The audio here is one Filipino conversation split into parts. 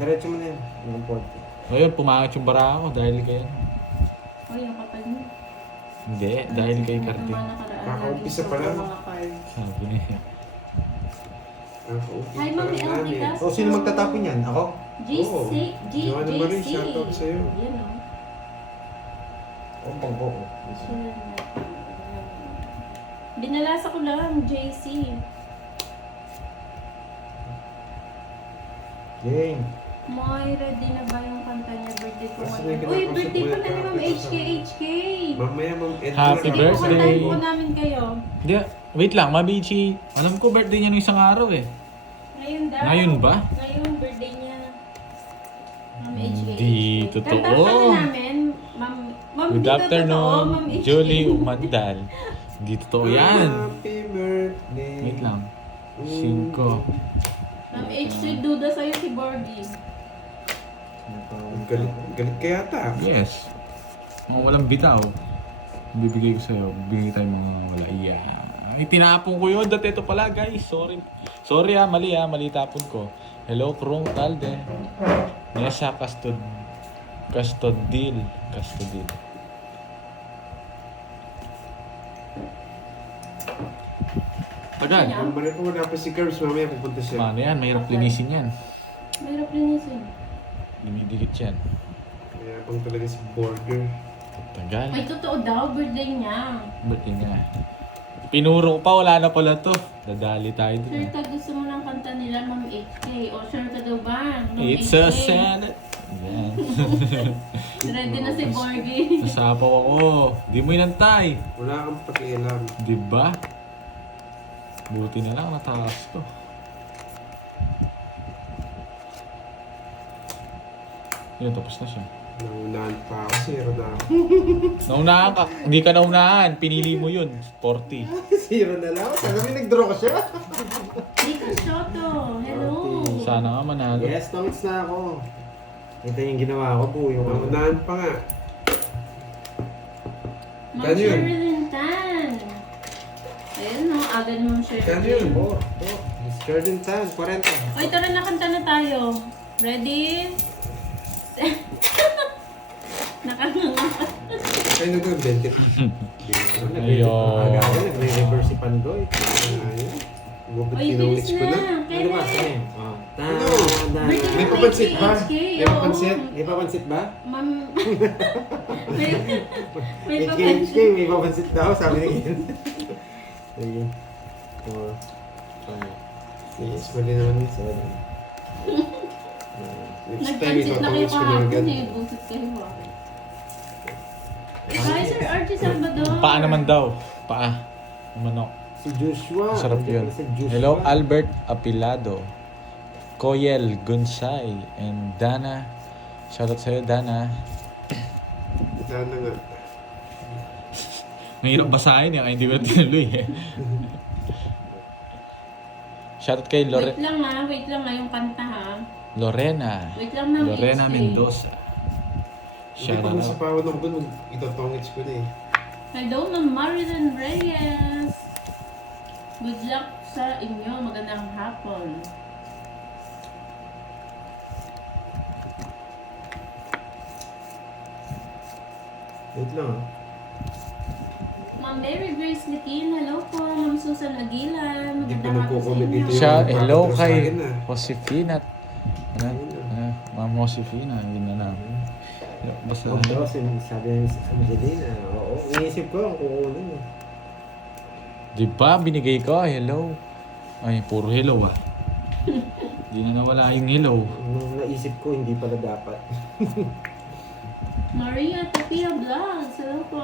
Diretso mo na yan. Yung 40. Ngayon, pumangat yung bara ko dahil kay... Ay, ang kapal niya. Hindi, dahil kay Cardin. Kakaumpisa pa lang. Sabi niya. Hi, Mami Elvita. O, sino magtatapon yan? Ako? Oo. Joanna Marie, shoutout sa'yo. Yan o. O, bangko ko. Binalasa ko lang, JC. Jane. Moy, ready na ba yung kanta niya? Birthday ko Kasi ngayon. may Uy, kinakausap birthday mo pa yung na ni Ma'am kakausa. HK. Mamaya, Ma'am Edna. Happy Sige, birthday. kukantahin po namin kayo. Hindi, wait lang, Mabichi. Alam ko birthday niya nung isang araw eh. Ngayon daw. Ngayon ba? Ngayon, birthday niya. Ma'am HK. Hindi totoo. Kantahan ka namin. Ma'am, Good hindi totoo, afternoon, Ma'am HK. Julie Umandal. Hindi totoo yan. Happy birthday. Wait lang. 5. Ma'am HK, duda sa'yo si Borgie. Galit ka yata. Yes. Mga walang bitaw. Bibigay ko sa'yo. Bibigay tayo mga wala. Yeah. Ay, tinapon ko yun. Dati ito pala, guys. Sorry. Sorry mali tapon ko. Hello, Krong Talde. Nessa Castodil. Tagal. Balik ko wala pa si Curbs. Mamaya pupunta siya. Mano yan, mahirap linisin yan. Mahirap linisin. Dumidikit yan. Kaya bang talaga si Border. Tagal. Ay, totoo daw, birthday niya. Ba't yun nga? Pinuro ko pa, wala na pala to. Dadali tayo Sure dun. ka gusto mo ng kanta nila, Ma'am HK? O sure ka daw ba? Ma'am It's HK? a sad... Yan. Ready na si Borgie. Nasapaw ako. Di mo inantay. Wala kang pakialam. Di ba? Buti na lang natakas to. Yun, tapos na siya. Naunahan pa ako. Zero na ako. Naunahan ka. Hindi ka naunahan. Pinili mo yun. 40. Zero na lang. Sabi may nag-draw ka siya. Nico Soto, hello. Sana nga manalo. Yes, tomits na ako. Ito yung ginawa ko po. Yung Naunahan pa nga. Ma'am Kano yun? Sherilyn Tan. Ayun no, agad Ma'am Kano yun? Sherilyn. Oh, Miss Jordan Tan, 40. Oy, tara na, kanta na tayo. Ready? Nakanganga pa. Kaya na doon, 20. Ayun. Agad, nagre-reverse si Pandoy. Ayun. Gupit Oy, bilis kinawits ko na. na. Ano ba? Kailan? Oh. Ano? Birthday May ng papansit ba? HK, May oo. papansit? May papansit ba? Ma'am. may HK, papansin. may papansit daw, sabi ni Ian. Sige. 4, 5, Yes, mali naman yun. 7. Next time, Nagpansit na kayo ipapawits ko na agad. kahapon eh. Busit kayo bakit? Hi, Sir Archie Salvador. Paa naman daw. Paa. Manok. Si Joshua. Sarap Nandiyan yun. pala si Joshua. Hello, Albert Apilado. Koyel Gunsay and Dana. Shoutout sa'yo, Dana. Sana nga. Mahirap basahin yan, kaya hindi ko na tinuloy eh. Shoutout kay Wait lang yung kanta ha. Lorena. Wait lang na. Lorena Mendoza. Hindi pa Shoutout. sa pawad ako doon, itotongits ko na eh. Hello, Ma'am Marilyn Reyes. Good luck sa inyo. Magandang hapon. Wait lang ah. Ma'am Mary Grace Likin, hello po. Ma'am Susan Aguilan, Hindi pa magandang hapon sa nagko-comment inyo. dito Siya, yung hello mga kay sa akin, ah. Josefina. Ano? Ma'am Josefina, yun na lang. Basta Oh, bro, sabi ni Mrs. Amadalina. Oo, iniisip ko ang kukunin eh. di ba binigay ko? Hello. Ay, puro hello ah. Di na nawala yung hello. Nung naisip ko, hindi pala dapat. Maria Tapia Vlogs, hello po.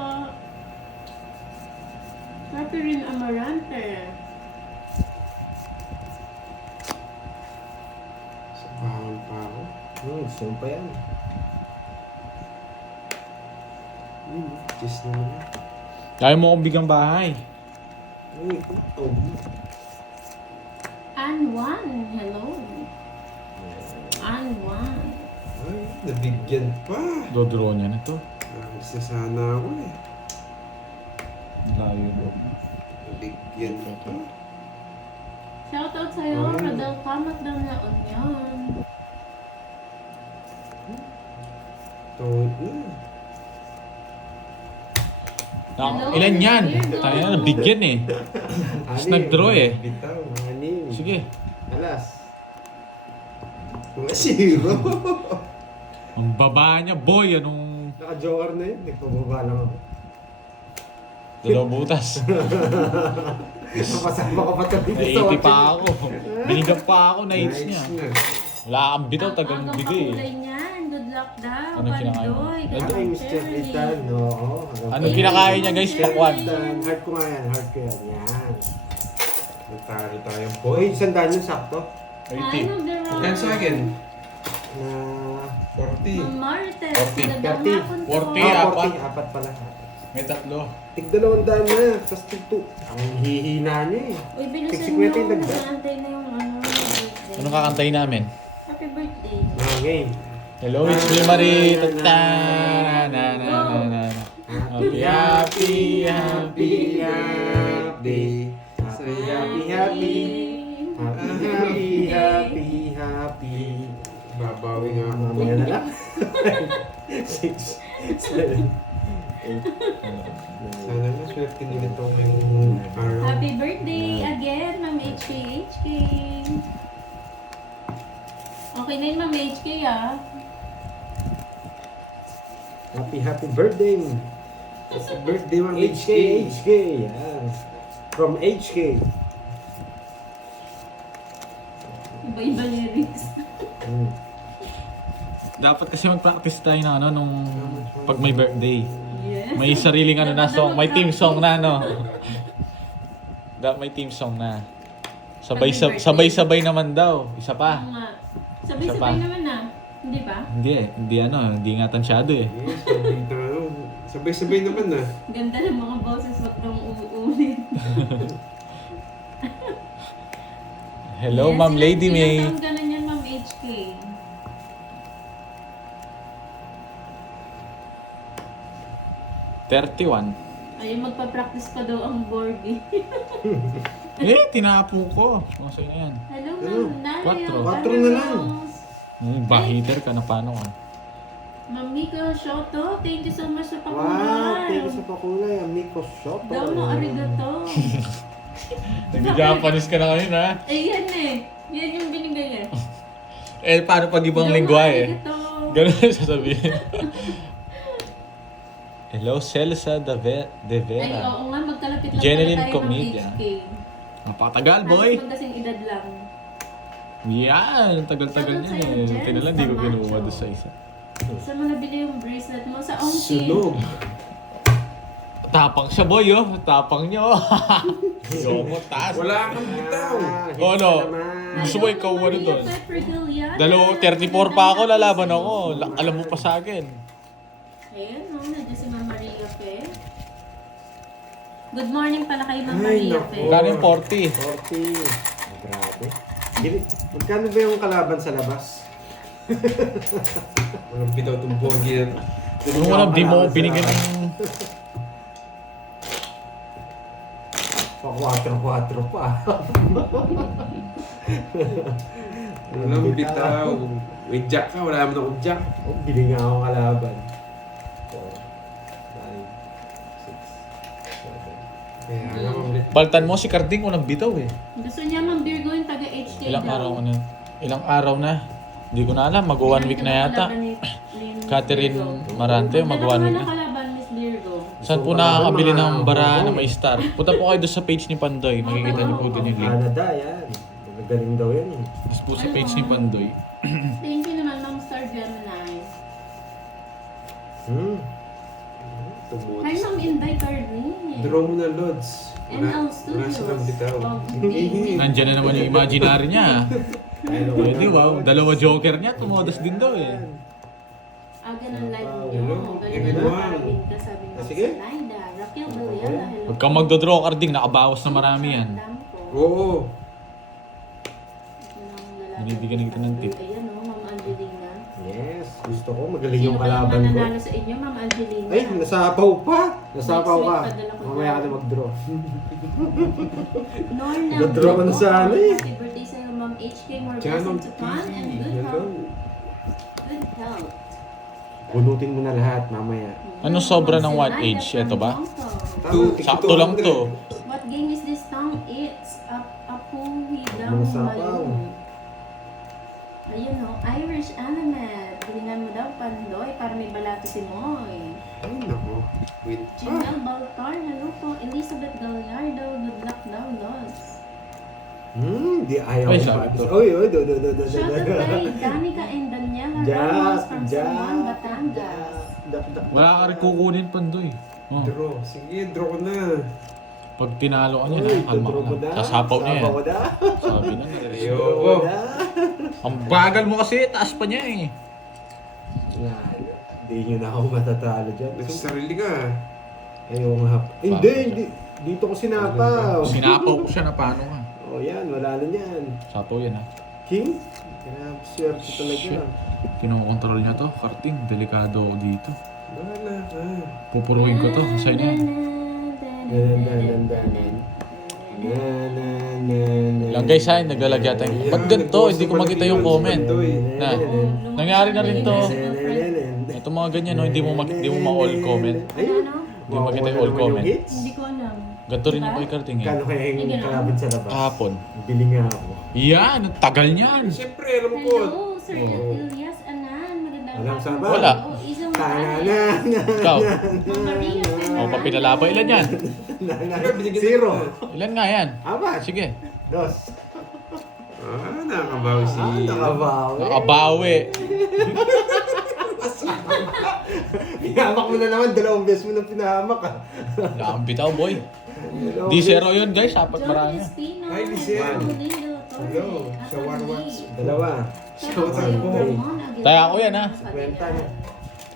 Catherine Amarante. Sa bawal pa ako. Gusto mo pa yan. Cheese naman yan. Kaya mo akong bigang bahay. Uy, oh. Anwan, hello. Anwan. Ay, nabigyan pa. Dodraw niya na to. Namiss na sana ako eh. Layo bro. Nabigyan pa. Shoutout sa'yo, Rodel Kamat ng La Union. Tuhod na. Hello, Ilan yan? Virgo. Tayo na, bigyan eh. Tapos nag-draw eh. Bitaw. Anim. Sige. Alas. Mga zero. Ang baba niya, boy. Anong Naka-joker na yun. Nagpababa lang ako. dalawang butas. Kapasama ka pa tabi Naiiti pa ako. Binigyan pa ako na hits niya. na. Wala kang bitaw, tagang Ang bigay pakulay eh. niyan. Good luck daw. Anong kinakain mo? Pandoy. Ano? Ay, Mr. Litan. Oo. Anong kinakain niya guys? Pakwan. Heart ko nga yan. Heart ko yan. Yan. Nagtari tayo, Uy, boy. sandaan yun sakto. Time 80. of the round. Ilan sa akin? Na... 40. Ma'am Marites. 40. Magandang 30. hapon po. 40. Apat. Apat pala. May tatlo. Tig 200 na. Tapos tig 2. Ang hihina niya eh. Uy, bilisan Tig 50 nyo. yung dagdag. Nag-aantay na yung birthday. Anong kakantayin namin? Happy birthday. Okay. Hello, it's me, Marie. Ta na na na na. Happy, happy, happy. Happy, happy, happy, happy. Happy, happy, happy, happy. Babawi nga ako. Mamaya na lang. 6, 7, 8, Sana nga, swerte nila ito yung araw. Happy birthday again, Ma'am HK. Okay na yun, Ma'am HK ah. Happy, happy birthday. Happy birthday, Ma'am HK, HK. Yan. From HK. Iba-iba lyrics. Hmm. Dapat kasi mag-practice tayo ng ano nung pag may birthday. Yes. May sariling ano na song, may team song na no. May team song na. Sabay-sabay naman daw. Isa pa. Oo nga. Isa pa. Sabay-sabay naman ah. Hindi ba? Hindi nga tansyado eh. Yes, sabay-sabay naman na. Ganda ng mga boses, wag kang uulit. Hello, Yes, Ma'am Lady May. Ilang taon ka na niyan, Ma'am HK? $31. Ayun, magpa-practice pa daw ang Borgie. Tinapon ko. Masa na yan. Hello, Hello. Ma'am Nalayo. Quattro. Quattro na lang. Bahiter ka na paano ka. Ma'am Miko Shoto, thank you so much sa Wow, pakulay. thank you sa pakulay. Amico shop. Domo arigato. Nag-Japanese ka na ngayon ha. Yan eh. Yan yung binigay niya. Paano pag ibang Domo lingwa eh? arigato. Ganun sasabihin. Hello, Celsa de Ay, Vera. oo nga, magkalapit lang Jeneline pala tayo ng Comedia. HK. Napakatagal, boy. Halos magkasing edad lang. Yan, tagal-tagal Shoutout niya sa'yo, eh. Jens Tinala, di ko Camacho. kinuha doon sa isa. Saan mo nabili yung bracelet mo? Sa Ongki. Sunog. Tapang siya, boy, oh. Tapang niya, oh. Yung mo, taas. Wala kang bitaw. Oh, ano? Gusto mo ikaw ano doon? Dalawa, 34 pa ako, lalaban ako. Alam mo pa sa akin. Ayan, no? Nandiyan si Ma'am Maria Fe. Good morning pala kay Ma'am Ay, Maria naku. Fe. Magkano yung 40? 40. Grabe. Magkano ba yung kalaban sa labas? Walang bitaw itong Borgie na. Ano mo lang, di mo binigyan ng... Pa 4-4 pa. Walang bitaw. May jack ka, wala naman akong jack. Oh, bili nga akong kalaban. 4, 5, 6, 7. Kaya nga, Ma'am Lit. Baltan mo si Carding, walang bitaw eh. Gusto niya Ma'am Virgo yung taga HK Ilang araw na. Hindi ko na alam, mag-1 week na yata. Catherine Marante, mag-1 week na. Kalaban, Miss Virgo. Saan po nakakabili ng bara na may star? Punta po kayo doon sa page ni Pandoy. Makikita niyo po doon yung link. Canada, yan. Magaling daw yan eh. Tapos po sa page ni Pandoy. Thank you naman, Ma'am Star Gemini. Hmm. Hi, Tumuts. Ma'am Inday Carney. Draw mo na, Lods. NL Wala Studios. silang bitaw. Oh, Nandiyan na naman yung imaginary niya. Pwede, wow. Dalawa joker niya, tumodas din daw eh. Aga ng live Hello, niyo. everyone. Galing ka, sabi mo Sige. sa Naida. Raquel Villela, hello. Huwag kang magdodraw, Carding. Nakabawas na marami yan. Oo. Binibigyan na kita ng tip. Ayan o, Ma'am Angelina. Yes, gusto ko. Magaling Sino yung ba kalaban ko. nananalo sa inyo, Ma'am Angelina? Ay, nasapaw pa. Nasapaw Next ka. week, padala ko Mamaya ka na. na mag-draw. Norna. Nadraw ka na sa ano eh. Happy birthday sa'yo, Ma'am HK. More Janong blessings to fun and good Hello. health. Good health. Bunutin mo na lahat mamaya. Ano sobra ng 1H? Ito ba? Sakto lang to. What game is this song? It's Apuhi daw Mga sapaw. Ayun o, Irish Animate. Bilingan mo daw, Pandoy, para may balato si Moy. Ay, nako. Wait. Jingle Baltar, hello po. Elizabeth Gallardo, good luck daw, Los. Di ayaw Ay, ko sakto. pa. Uy, do. Shoutout kay Danica and Daniela Ramos from San Juan, Batangas. Wala ka rin kukunin, Pandoy. Oh. Draw. Sige, draw ko na. Pag tinalo ka niya, kalma ka na. Sasapaw niya yan. Sapaw na. Sabi na, nare-resolve. Ayoko. Ang bagal mo kasi, taas pa niya eh. Hindi nyo na ako matatalo dyan. Nagsasarili ka. Ayaw nga. Hindi. Dito ko sinapaw. Sinapaw ko siya na paano ka. Oh, yan. Wala na yan. Sapaw yan ha. King? Grabe, swerte talaga. Shit. Kinokontrol niya to, Karting. Delikado ako dito. Wala ka. Pupuruin ko to, sa'yo na yan. Lang guys ha, naglalagya tayo. Ba't ganito? Hindi ko makita yung comment. Na, nangyari na rin to. Ito mga ganyan, no? Hindi mo ma-all comment. Ayun. Ano? Hindi mo makita yung all comment. Hindi ko alam. Ganito rin yung kay Karting eh. Kano kaya yung kalabit sa labas? Kahapon. Bili nga ako. Yan, ang tagal niyan. Siyempre, alam ko. Hello, Sir Elias Anan. Magandang Walang hapon. sabaw. Wala. Oh, isang Tana. Ikaw, Ma'am Maria Fernandez. o papinalaba, ilan yan? Zero. Ilan nga yan? Apat. Sige. Dos. Nakakabaw si... Nakabawi. Nakabawi. Pinahamak mo na naman. 2 beses mo nang pinahamak ah. Wala kang bitaw, boy. Di zero yun, guys. Apat John marami. Espino. Hi, Lizelle. Hello, Lindo Torre. Hello. Sa Atty. Warwats. Dalawa. Shoutout sa iyo, Ramon Aguilar. Taya ko yan, ha? Kwenta na.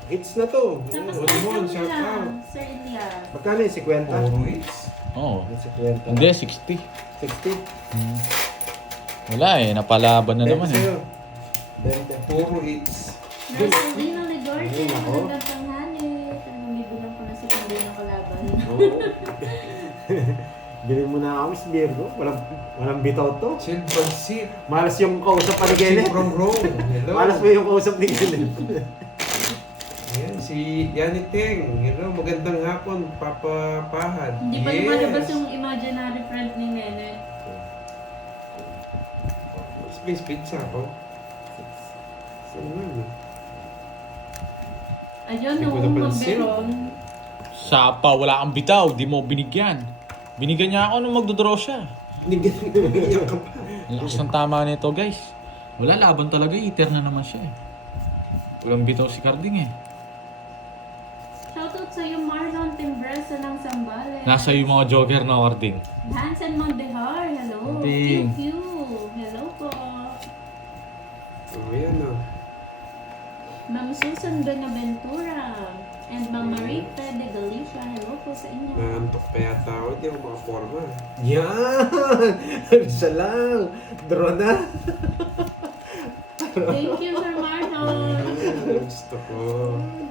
Hits na to. Tapos Ramon, na shout out. Sir Elias. Magkano yung 50? Puro hits. Oo. Yung 50. Hindi, 60. 60? Wala eh, napalaban na naman eh. 20. Puro hits. Marcelino Ligorte. Ay, nako. Magandang tanghali. Talagang bibilang ko na si Pandoy ng kalaban. Bili mo na ako, Miss Virgo. Walang bitaw to. Chill Pansit. Malas yung kausap pa ni Chill Kenneth. from Rome. Hello. Malas mo yung kausap ni Kenneth. Ayan, si Yanni Teng. Hello, magandang hapon, Papa Pahad. Hindi pa lumalabas yung imaginary friend ni Nene. Space pizza ko. Saan naman? Ayun, Hindi ko noong napansin. magberon. Sapa, wala kang bitaw. Di mo binigyan. Binigyan niya ako nung magdodraw siya. Binigyan ka pa. Ang lakas ng tama nito, guys. Wala, laban talaga. Eater na naman siya eh. Walang bitaw si Carding eh. Shoutout sa iyo, Marlon Timbresa ng Zambales. Nasa yung mga jogger na Carding. Hansen Mondehar, hello. Ding. Thank you. Hello po. Oh, ayan o. Ma'am Susan Benaventura. And Ma'am Marita de Galicia, hello po sa inyo. Naantok pa yata ako. Hindi ako makaporma. Yan! Isa lang. Draw na. Thank you, Sir Marlon. Gusto ko.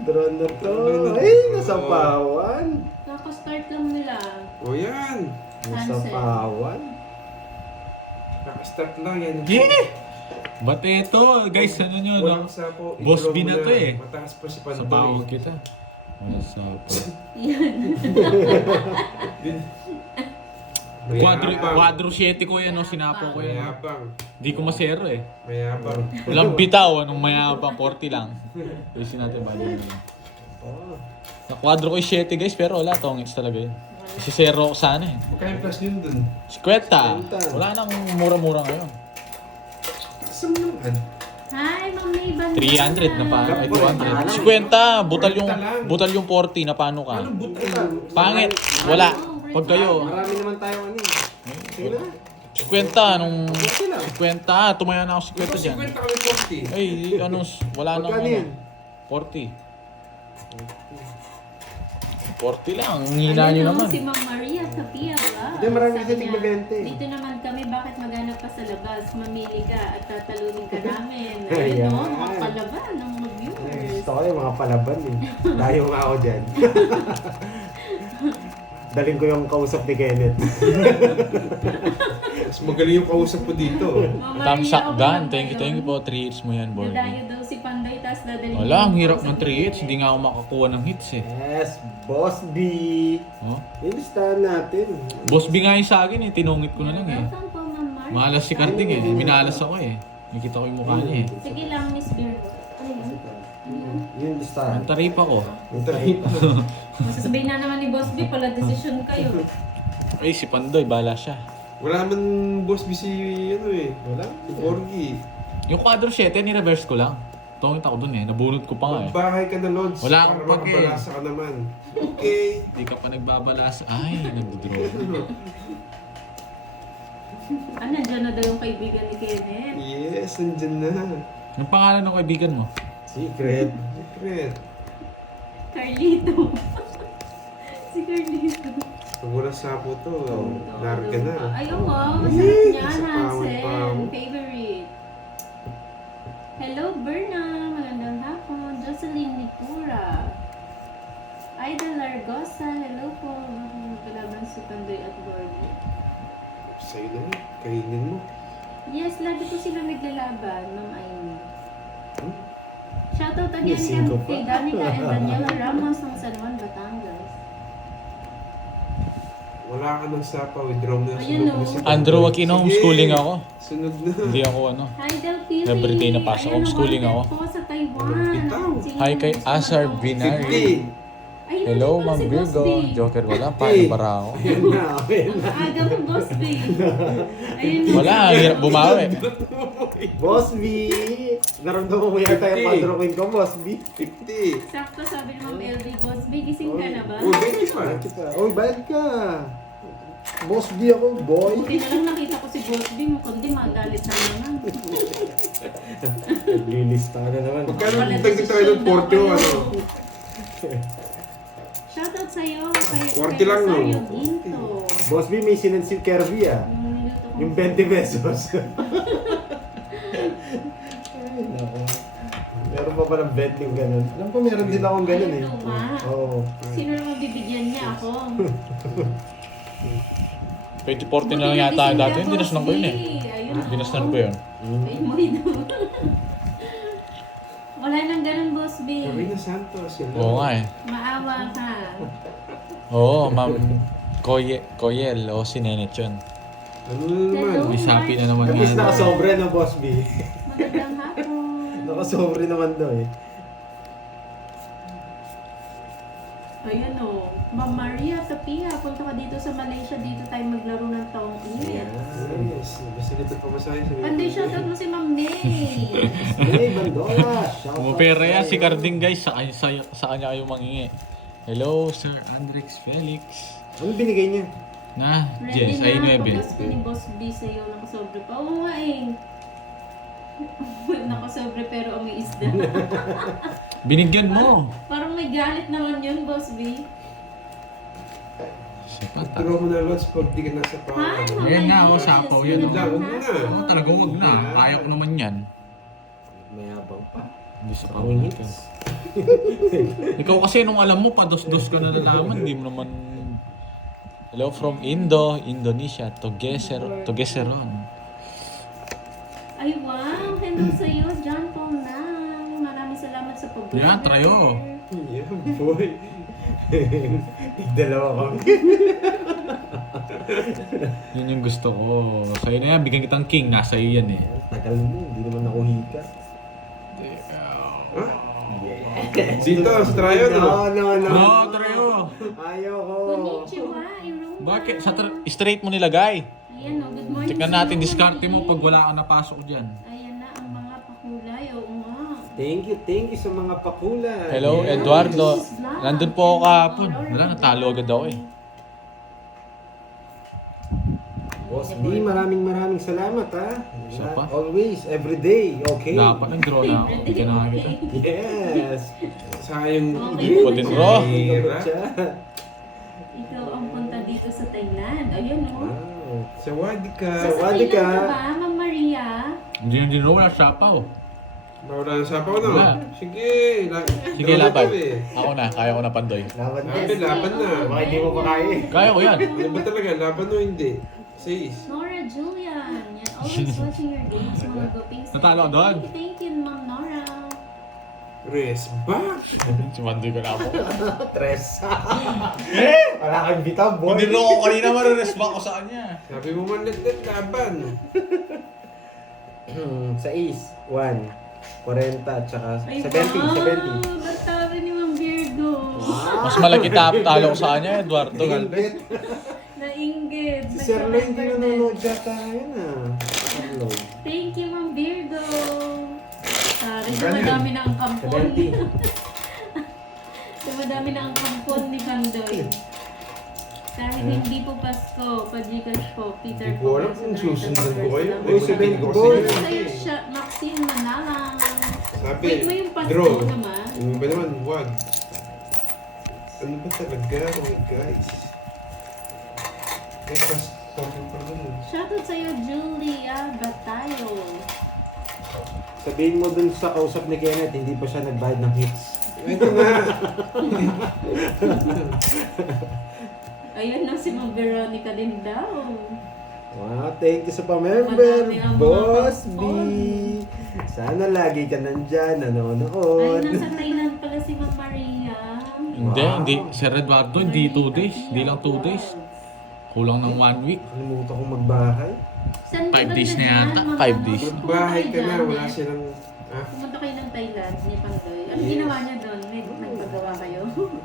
Draw na to. Ay, nasapawan. Kaka-start lang nila. O yan. Nasapawan. Nakastart lang yan. Yeah! Ba't ito? Guys, ano nyo, no? Walang sapo. Boss I-draw B mo na to eh. Mataas pa si Sa bawal Pandoy. kita. Wala sapo. Quadro 7 ko yan, no? Sinapo ko yan. Mayabang. Di ko masero eh. Mayabang. Walang bitaw, anong mayabang, 40 lang. Ayusin natin ba yun? Oh. Sa quadro ko yung 7 guys, pero wala, tongits talaga yun. Kasi zero ko sana eh. Magkaya plus yun dun. 50. Wala nang mura-mura ngayon. Saan naman? Hi, Ma'am Mayban. 300 na paano? Ay, 200. 50. Butal yung 40 na paano ka? Anong butal? Pangit. Wala. Pag kayo. Marami naman tayo ano eh. Sige na. 50 nung... Okay lang. 50. Tumaya na ako 50 dyan. 50 kami 40. Ay, ano, wala nang Magkano yan? 40. 40 lang. Ang hina nyo naman. Si Ma'am Maria Tapia Vlog. Hindi, marami Sabi kasi niya, tig-20. Dito naman kami, bakit maghanap pa sa labas? Mamili ka at tatalunin ka namin. Ayan. Ayun o, mga palaban ng mga viewers. Gusto ko yung mga palaban eh. Dayo nga ako dyan. Daling ko yung kausap ni Kenneth. Mas magaling yung kausap ko dito. Ma'am Thumbs Maria, up, okay Dan. lang ba Thank you yun? po. 3 hits mo yan, boy. Dadayo daw si Panday, tas nagdadali. Wala, ang hirap ng 3 hits. Hindi nga ako makakuha ng hits eh. Yes, Boss B. Oh. Ilistahan natin. Boss B nga yung sa akin eh. Tinungit ko na lang eh. Welcome po, Ma'am Mark. Malas si Carding eh. Minalas ako eh. Nakita ko yung mukha niya eh. Sige lang, Miss Virgo. Ano yun? Yung listahan. Ang taripa ko. Yung taripa. Masasabihin na naman ni Boss B, pala desisyon kayo. Ay, si Pandoy, bala siya. Wala man boss B si ano eh. Wala. Si Borgie. Yung quadro 7, ni-reverse ko lang. Tungit ako dun eh. Nabunot ko pa nga eh. Magbahay ka na, Lods. Wala akong para pake. makabalasa ka naman. Okay. Hindi ka pa nagbabalas. Ay, nagdodraw. Nandiyan na daw yung kaibigan ni Kenneth. Yes, nandyan na. Yung pangalan ng kaibigan mo? Secret. Secret. Carlito. Si Carlito. Pag wala sapo to, larga na. Ayaw masarap niya, Sa Hansen. pawon. Favorite. Hello, Berna. Magandang hapon. Jocelyn Nicura. Aida Largosa. Hello po. Kalaban si Pandoy at Gordy. Sa'yo na yun. Kainin mo. Yes, lagi po sila naglalaban, Ma'am Aimee. Shoutout again Missing ko pa. kay Danica and Daniela Ramos ng San Juan, Batangas. Wala ka ng sapa, withdraw mo na. Ayun, Sunod na no. si Andrew Aquino, Sige. homeschooling ako. Sunod na. Hindi ako ano. Hi, Delphine. Everyday na pasok, homeschooling ako. po sa Taiwan. Bitaw. Sino Hi kay gusto Asar mag- Binari. 50. Ayun, Hello, nandito Ma'am si Boss Virgo. B. Joker ko lang. Paano para ako? Ayan na, okay na. Aga mo, Boss B. Ayun na. Wala, ang hirap bumawi. Boss B. Naramdaman mo yata yung quadro queen ko, Boss B. 50. Sakto sabi ni Ma'am LB, Boss B, gising ka na ba? Oh, 20 pa. Oy, bayad ka. Boss B ako, boy. Buti na lang nakita ko si Boss B, mukhang di magalit na naman. Naglilista ka na naman. Magkano Pala dagdag tayo ng desisyon daw 40 o kayo. ano? Shoutout sa'yo kay 40 lang, no? Rosario Ginto. Boss B, may sinend si Kirby ah. Niluto ko Yung 20 pesos. Ay, naku. Meron pa palang betting ganun. Alam ko meron din akong ganun eh. Ay, luma. Oo. Sino naman bibigyan niya ako? 2014 na lang yata dati. Dinasnan ko yun eh. Ayun, Dinasnan ko yun. Ay, mo daw. Wala nang ganun, Boss B. Karina Santos. Hello. Oo nga eh. Maawa ka. Oo, Ma'am Koyel. O, si Nenet yun. Ano na naman? Hello. May sapi na naman At least yan. nakasobre na, Boss B. Magandang hapon. Nakasobre naman daw eh. Ayun o. Ma'am Maria Tapia, punta ka dito sa Malaysia. Dito tayo maglaro ng taong init. Yes. Basta dito pa masahe. Panday, shoutout mo si Ma'am May. Hey, Bandola! Shout out Pumupera yan si sa'yo. Carding guys. Sa kanya kayo mangingi. Hello, Sir Andrix Felix. Ano binigay niya? Na, Ready Jess, ay na, 9. pagkas ko ni Boss B sa'yo, nakasobre pa. Oo nga eh. Nakasobre pero may isda. Binigyan mo. Parang may galit naman yun, Boss B. Sipat Turo mo na, Lods, pag di ka nasa Hi, pawad. Ma'am Yan nga, Maria. sapaw yan. Magandang Huwag mo na. hapon. Oo, talaga wag na. Kaya ko naman yan. Mayabang pa. Hindi sa kamulit ka. Ikaw kasi nung alam mo, pados-dos ka na nalaman. Hindi mo naman... Hello from Indonesia. Togeseron. Ay, wow! Hello sa'yo, John Paul Nang. Maraming salamat sa pag Yan, trayo. Yeah, boy. Dalawa kami. Yun yung gusto ko. Sa'yo na yan, bigyan kitang king. Nasa iyo yan eh. Tagal mo, hindi naman ako hika. Dito, sa trayo, no? No. No, trayo. Ayoko. Konnichiwa, Iruma. Bakit? Straight mo nilagay. Ayan o, good morning. Tignan natin, diskarte mo pag wala kang napasok dyan. Ayan na ang mga pakulay. Oo nga. Thank you sa mga pakulay. Hello, Yeah. Eduardo. Nandun po ako kahapon. Wala, natalo agad ako eh. Boss B, maraming salamat ha. Isa pa? Always, every day, okay? Dapat nag-draw na ako. Hindi ka na kita. Yes. Sayang. Okay. Pati draw. Hira. Ikaw ang punta dito sa Thailand. Ayun o. Wow. Sawadee ka. Sa- Sasakay ka. lang ba, Ma'am Maria? Hindi wala sapaw. Wala na sapaw, no? Wala. Sige. Sige, laban. Ako na, kaya ko na Pandoy. Laban na. Laban, laban na. Baka hindi mo pa kaya eh. Kaya ko yan. Ano ba talaga? Laban o hindi? Sis. Nora Julian. Yan, always watching your games, mga gopings. Natalo ka doon? Thank you, Ma'am Nora. Rest back. Sumandoy ko na ako. Tres. Wala kang bitaw, boy. Hindi rin ako kanina mariresback ko sa kanya. Sabi mo man let laban. Sa East, 1. 40, tsaka Ay, 70. ba't tabi ni Mang Virgo? Mas malaki talo ko sa kanya, Eduardo Galvez. Nainggit. Si Sir Lloyd hindi nanonood yata yun Hello. Thank you, Mang Virgo. Sorry, dumadami na ang kampon. 70. Dumadami na ang kampon ni Pandoy. Kahit hindi po Pasko, pa-Gcash po, Peter Hindi ko alam kung susundan ko kayo. Uy, si Ben Ko Boy. kasi- Sa'yo siya, Maxine Manalang. Sabi, Wait mo yung Pasko draw. naman. Yung iba naman, wag. Ano ba talaga? Oh my guys. Eh, pas, sabi pa rin. Shoutout sa'yo, Julia Batayo. Sabihin mo dun sa kausap ni Kenneth, hindi pa siya nagbayad ng hits. Ito nga. Ayun na si Ma'am Veronica din daw. Wow, thank you sa pa-member, Madami ang mga Boss B. kampon. Sana lagi ka nandyan, Ay, nanonood. nasa Thailand pala si Ma'am Maria. Hindi. Sir Eduardo, hindi 2 days. Hindi lang 2 days. Kulang ng 1 week. Kalimutan kong magbahay. Saan 5 ba days na dyan, yata. Ma'am? 5 days. Bahay ka na, Pumunta wala kayo silang... Ah, Pumunta kayo ng Thailand ni Pandoy. Ano Yes. ginawa niya doon? May nagpagawa kayo?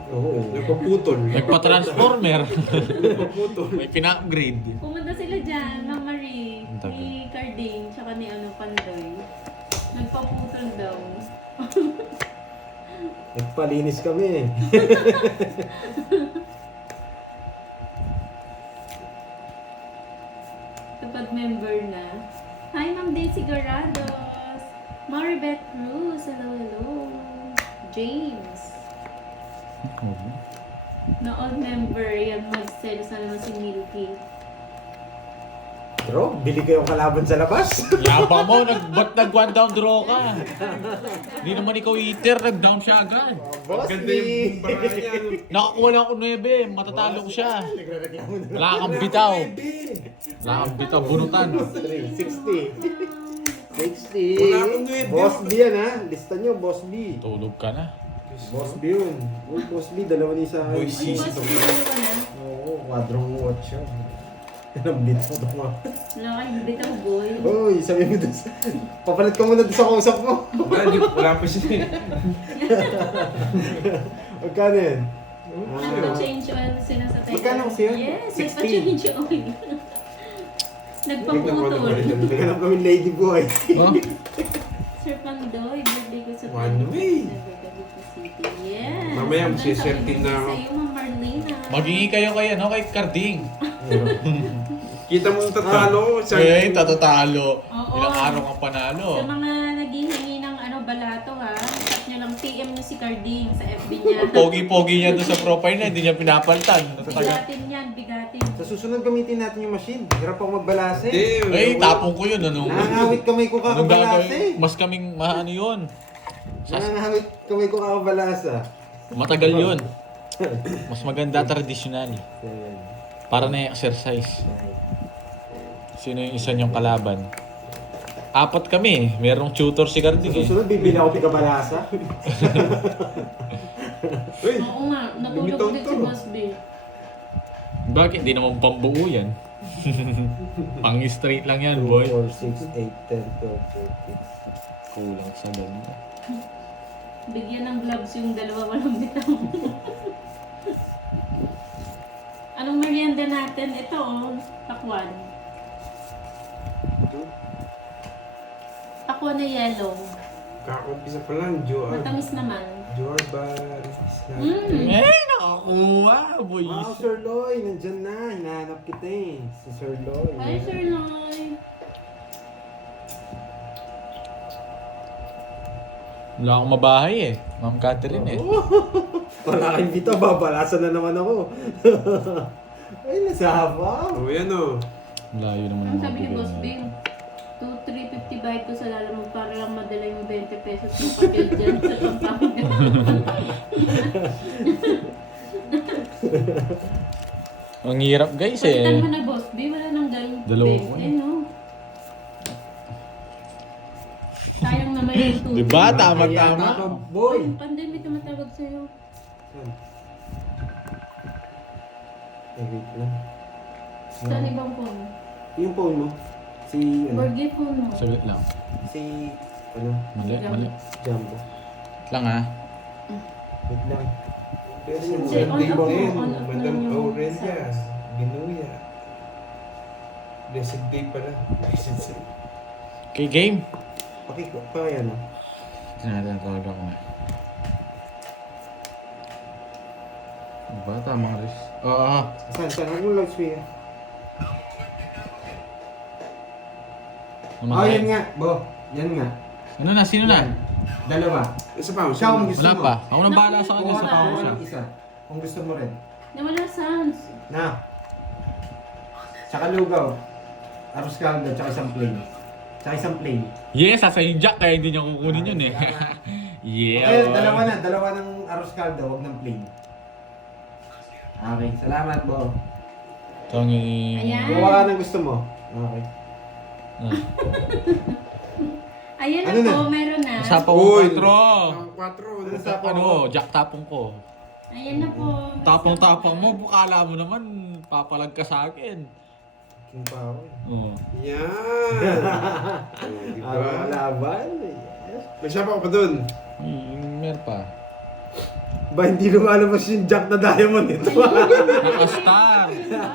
Oo. nagpaputol. Nagpa-transformer. Nagpaputol. May pina-upgrade. Pumunta sila dyan, Ma'am Marie, Ang tagal. ni Carding, tsaka ni Pandoy. Nagpaputol daw. Nagpalinis kami. Kapag member na. Hi, Ma'am Daisy Garados. Maribeth Cruz, hello. James. Na all member, yan mag-sell sa naman si Milky. Bro, bili kayong kalaban sa labas. Yabang mo, ba't nag-1 down draw ka? Hindi naman ikaw eater, nag-down siya agad. Boss Ganda B. yung paraan niya. ano. Nakakuha lang ako 9, matatalo ko siya. Wala kang bitaw. Wala kang bitaw, bunutan. 60. 60. Wala akong nuwebe. Boss B yan ha. Lista nyo, Boss B. Tulog ka na. Boss B yun. Uy, Boss B, dalawa ni sa... Boy, Ay, Sisi boss, to. dalawa ka na. Oo, kwadrong watch yun. Nambit mo ito mo. Wala kayong bitaw, boy. Uy, sabi mo doon sa... Papalit ka muna doon sa kausap mo. Wala pa siya. Magkano yan? Nagpa-change oil sila sa Thailand. Magkano kasi yun? Yes, 16. nagpa-change oil. Nagpaputol. Naghanap kami lady boy. Oh? Sir Pandoy, birthday ko sa One way. Cavite City. Yes. Mamaya, Hanggang magsisertin sa na ako. Sa'yo, Ma'am Marlena. Magiging kayo kay Carding. Kita mo tatalo. Eh, tatatalo. Oo. Ilang araw kang Sa panalo. mga naghihingi ng balato ha, chat nyo lang PM nyo si Carding sa FB niya. Pogi-pogi niya doon sa profile na, hindi niya pinapalitan. Bigatin yan, bigatin. Sa susunod gamitin natin yung machine. Hirap akong magbalase. Eh, tapong ko yun, ano? Nangangawit kamay ko Anong kakabalase. gagawin? Mas kaming, ano yun? Nangangawit kamay ko kakabalasa. Matagal yun. Mas maganda tradisyonal. Para na exercise. Sino yung isa niyong kalaban? 4 kami. Merong tutor si Sa Carding eh. susunod, bibili ako tigabalasa. Uy, Oo nga, natulog Lumitaw din to. si Boss B. Bakit? Di naman pambuo yan. Pang straight lang yan, boy. 4, 6, 8, 10, 12, 13. Kulang sa ganda. Bigyan ng gloves yung dalawa walang bitaw. Anong merienda natin? Ito takwan. Takwan na yellow. kakampisa pa lang. Matamis naman. Jorban. Eh, nakakuha, boy. Wow, Sir Loy, nandyan na. Hinahanap kita eh. Si Sir Loy. Hi, Sir Lloyd. Wala akong mabahay eh. Ma'am Catherine eh. Wala kang bita, babalasan na naman ako. Ay, nasaba. O yan o. Layo naman Ang ang sabi ni mga Boss bigay Bing, na. 2,350 bayad ko sa lalamog para lang madala yung 20 pesos ng papel dyan sa Pampanga. Ang hirap guys Palitan mo eh. na Boss B, wala nang galing Dalawa ko 20, no? Sayang naman yung Di ba? Kaya Tama-tama. tato, boy. Yung pandemic tumatawag sa'yo. Saan? Wait lang. Sa ibang phone. Yung phone mo? Si, ano? Birthday phone mo. Saglit lang. Si, ano? Mali, mali. Jumbo. Wait lang ha. Wait lang. Pero Kasi yung on birthday up mo, din, on up na Madam lang yung Aurelia, sounds. Binuya. Blessed day pala. Blessed day. Okay, game. Pakiko, pa yan. Tinatawag talaga ako na. Ba, tamang ris. Oo. Saan? Huwag mo loudspeaker. Namatay. Oh, yan nga. Bo, yan nga. Ano na? Sino na? Dalawa. Isa pa, Ikaw ang gusto Wala mo. pa. Ako nang bahala sa kanya Kuha sa ka pao ako siya. ng isa. Kung gusto mo rin. Nawala sounds. Na. Tsaka lugaw. Arroz caldo, tsaka isang plain. Tsaka isang plain. Yes, asa yung Jack kaya hindi niya kukunin yun eh. Yeah. Okay, dalawa ng arroz caldo, wag ng plain. Okay, salamat Bo. Tangi. Ayan. Kuha ka ng gusto mo. Okay. Ah. Ayan na Ano na? po, meron na. Sa Uy! pang 4. Ang 4. Ano sa Ano, Jack tapong ko. Ayan na po. Tapang-tapang mo, bukala mo naman, papalag ka sa akin. King Pao. Oo. Yan! Diba? Laban. Yes. May sapa pa dun. Meron pa. Ba, hindi lumalabas yung jack na diamond ito. Nakastar.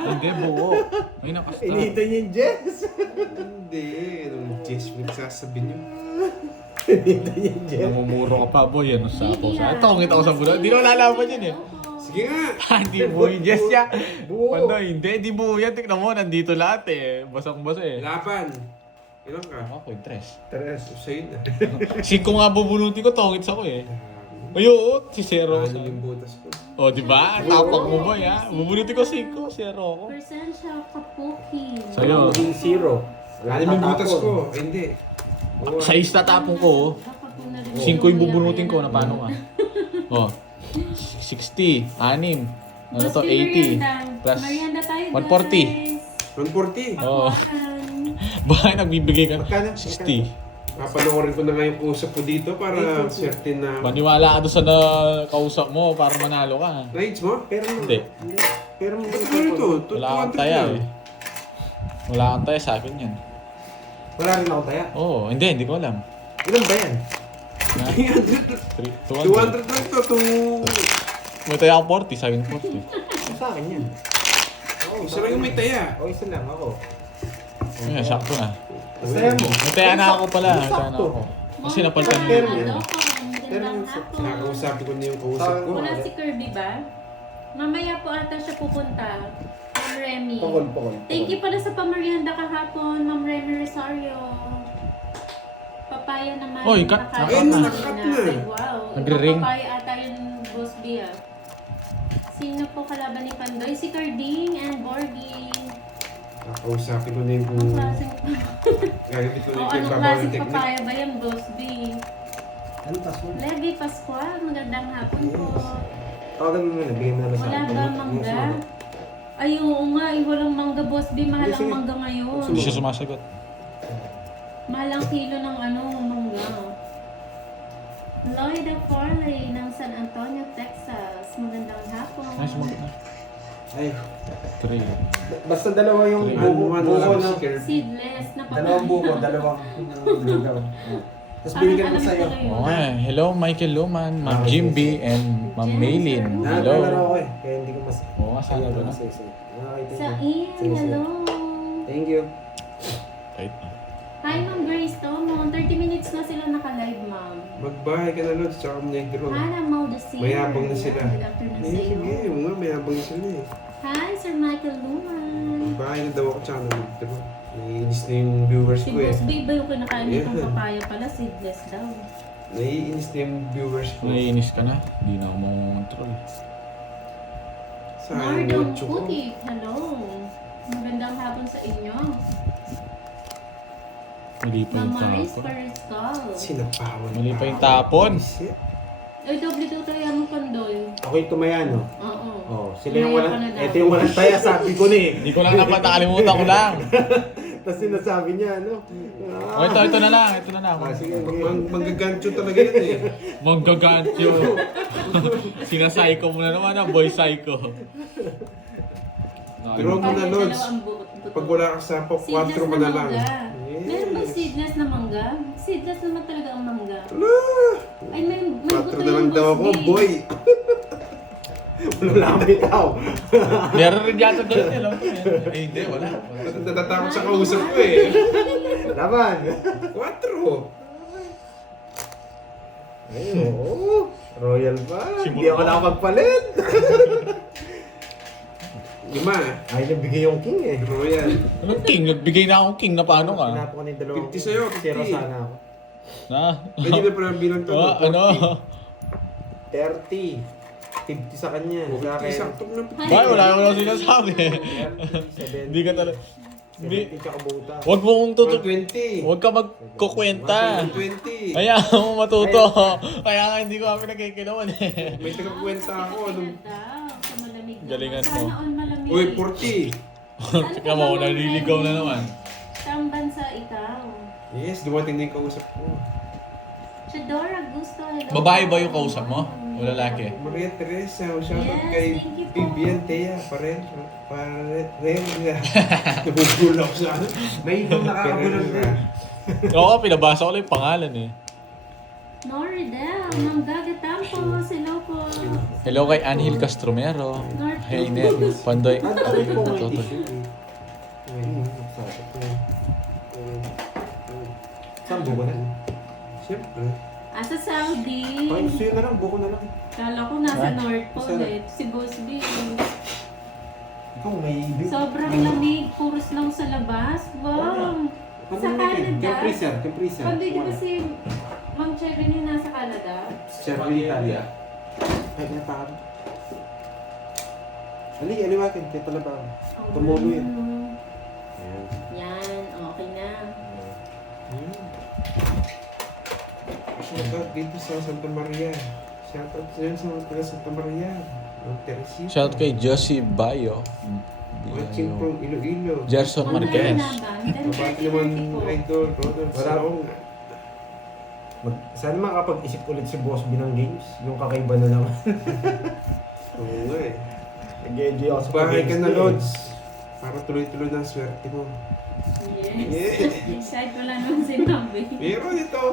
Hindi, buo. May nakastar. Inita niya yung Jess. Hindi. Anong Jess mo sasabi niyo? Inita niya yung Jess. Namumuro ka pa, boy. Ano sa ako? Ito, ngita ko sa bulo. Hindi na lalaban yun eh. Sige nga! Hindi buo yung Jess niya. Buo. Pandoy, hindi buo yan. Tignan mo, nandito lahat eh. Basang-basa eh. Laban! Ilan ka? Ako, interest. Tres. Sa'yo na. 5 nga bubunutin ko, tongits ako eh. Ayo, si Zero. Ano yung butas ko? O, di ba? Tapak mo ba ya? Bubunutin ko 5, Zero ako. Presensya Kapuki. Sa'yo. Maging zero. Ano yung butas ko? Ay, hindi. Oo, 6 tatapon ko. 5 yung bubunutin ko, na paano ka? O, 60, 6. Ano to, 80. Plus Marianda tayo, 140. guys. 140. Oo. Pakuan. Bakit nagbibigay ka? Magkano? 60. Papanoorin ko na nga yung usap ko dito para certain na... Maniwala ka doon sa kausap mo para manalo ka. Rights mo? Pero mo. Hindi. Pero mo. Ba't ano ito? Wala kang 200 taya lang. eh. Wala kang taya sa akin yan. Wala rin ako taya. Oo, hindi ko alam. Ilan ba yan? Ha? 200 200. lang ito. May taya ako 40, sa akin 40. Sa akin yan. Oo, Isa lang yung may taya. O, isa lang ako. Ayan, sakto na. Saya mo. May taya na ako pala. May taya na ako. Kasi napalitan Pero mo. yan. Magandang hapon. Nakakausapin ko na yung kausap ko. Wala si Kirby ba? Mamaya po ata siya pupunta. Ma'am Remy. Pokol. Thank you pala sa pamarianda kahapon, Ma'am Remy Rosario. Papaya naman. Oy, cut. Nakain Ayun, na. nakakat na. Ay, wow. Nagre-ring. Papaya ata yung Boss B ah. Sino po kalaban ni Pandoy? Si Carding and Borgie. Nakakausapin ko na yung Anong klaseng... gagamit ko na O, yung anong pagbabaw klaseng ng technique. papaya ba yan, Boss B? Ano password? Levi Pascual, magandang hapon po. Tawagan mo muna. Bigyan mo na sa Wala akin. ba mangga? Ay, oo nga, walang mangga, Boss B. Mahal Hindi, ang sige. mangga ngayon. Hindi siya sumasagot. Mahal ang kilo ng mangga. Lloyda Farley ng San Antonio, Texas. Magandang hapon. Nice mag na. Ay, 3. basta dalawa yung Three. buko Wala na. si Kirby. Seedless na Dalawang buko, dalawang lugaw. Tapos bigyan ko sa'yo. Okay. Hello, Michael Luman, Ma'am Jimby, and Ma'am Maylin. Nalaro Hello. ako eh. Kaya hindi ko mas... Oo nga, sana ba na? Sige, sige. Nakakita Sa ko. Ian, Sige, sige. hello. Thank you. Right. Hi, Ma'am Grace Tomon. 30 minutes na sila naka-live, Ma'am. Magbahay ka na, Lods, tsaka mo na-draw. Hannah Maldacir. Mayabang na sila. Good afternoon sa Sige, iyo. yung nga, mayabang na sila eh. Hi, Sir Michael Luman. Magbahay na daw ako, tsaka na-draw. Naiinis na yung viewers Si ko eh. Boss B ba yung kinakain nitong Yeah. papaya pala? Seedless daw. Naiinis na yung viewers ko. Naiinis ka na. Hindi na ako control. Sayang Mardong yung ko. Puti, hello. Magandang hapon sa inyo. Mali pa Ma'am yung Maris tapon. Pariscal. Sinapawan. Mali pa yung tapon. Shit. Ay, doble daw tayo mo Pandoy. Ako yung tumaya, no? Oo. Oh, sila yung Tumaya walang... ka na daw. Ito yung walang taya, sabi ko na eh. Hindi ko lang naman nakalimutan ko lang. Tapos sinasabi niya, ano? O ito na lang. Sige, Manggagancho talaga yan eh. Manggagantyo. Sinasayko mo na naman ang boy psycho. Pero mo na, Lods. Dalawang buto. Pag wala ka sa pop, 4 Seedless ka na na lang. mangga. Yes. Meron bang seedless na mangga? Seedless naman talaga ang mangga. Ala! Ay, may 4 buto na lang yung daw ako, Boss B. boy. wala lang bitaw. Meron rin yata doon eh. Alam ko yan. Eh hindi, wala. Natatakot sa kausap ko eh. Laban. 4. Ay, oo. Royal ba? Simula Hindi ako ako. nakapagpalit. 5. Ay, nabigay yung king eh. Royal. Anong king? Nagbigay na akong king na paano ka? Pinapo ko na yung dalawang 50 sa'yo, 50. Zero sana ako. Na? Pwede na pala bilang to. Oh, ano? 30. 50 sa kanya. Sa akin. Sakto na. Ay, wala akong sinasabi. 30, 70. Hindi ka talaga. 70 tsaka buta. Huwag mo kong tutok. 120. Huwag ka magkukwenta. 120. Kaya mo matuto. Kaya nga hindi ko kami nagkikilawan eh. May tagakwenta ako. Ingat daw, sa malamig na. Galingan mo. Sana all malamig. Uy, 40. Tsaka mo, naliligaw na naman. Saan bansa ikaw? Yes, dumating din kausap ko. Chadora Gusto, hello. Babae ba yung kausap mo? O lalaki? Maria Teresa, shoutout Yes, kay thank you po. Vivian Thea, paren. Nabubula ko sa ano. May ibang nakakagulan din. Oo, pinabasa ko lang yung pangalan eh. Noridel, Ma'am Gaga Tampos, hello po. Hello kay Anhil Castromero. Hey Ned, Pandoy. Ano tayo po ang Toto. tissue? Saan buko na? Siyempre. Sa Saudi. Ay, gusto yun na lang. Buko na lang. Kala ko nasa Ha? North Pole Saan? eh. Si Boss B. Ikaw, may ibig. Sobrang lamig, puros lang sa labas. Wow! Sa Canada. Yung freezer. Pag di ba si Ma'am Cherry niya nasa Canada? Siyempre, Italia. Ay, natakot. Aliwakin. Kaya talaga. Tumulo yun. Ayan. Yan, okay na. Shoutout dito sa Santa Maria. Shoutout sa Santa Maria. Ang Teresita. Shout kay Josie Bayo. Watching from Iloilo. Gerson Ang Marquez. laban, Mabati naman idol, Rodolfo Wala. Salong. Sana makapag-isip ulit si Boss B ng games. Yung kakaiba na naman. Oo nga eh. Nag-enjoy ako sa Bahay ka pag-games na, ko eh. Lods. Para tuloy-tuloy ng swerte mo. Yes. Kahit wala nang sinabi. Meron ito.